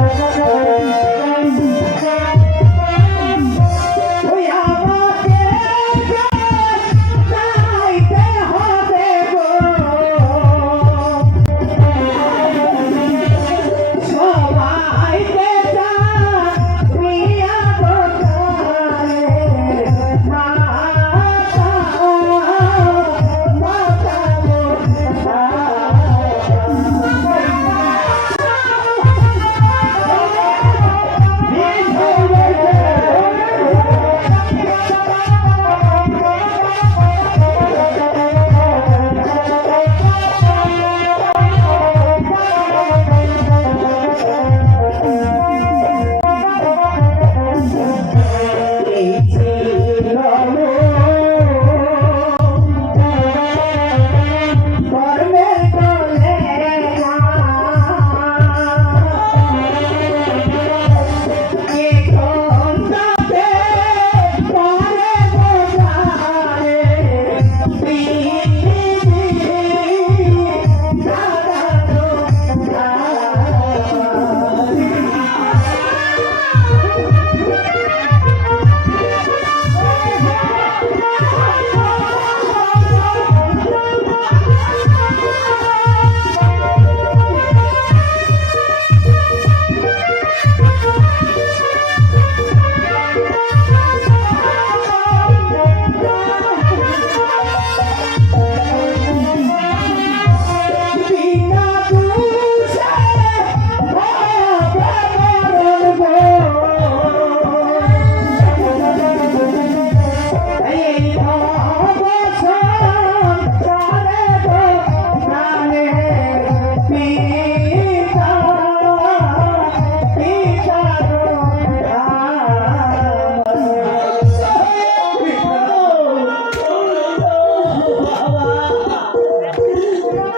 Thank you.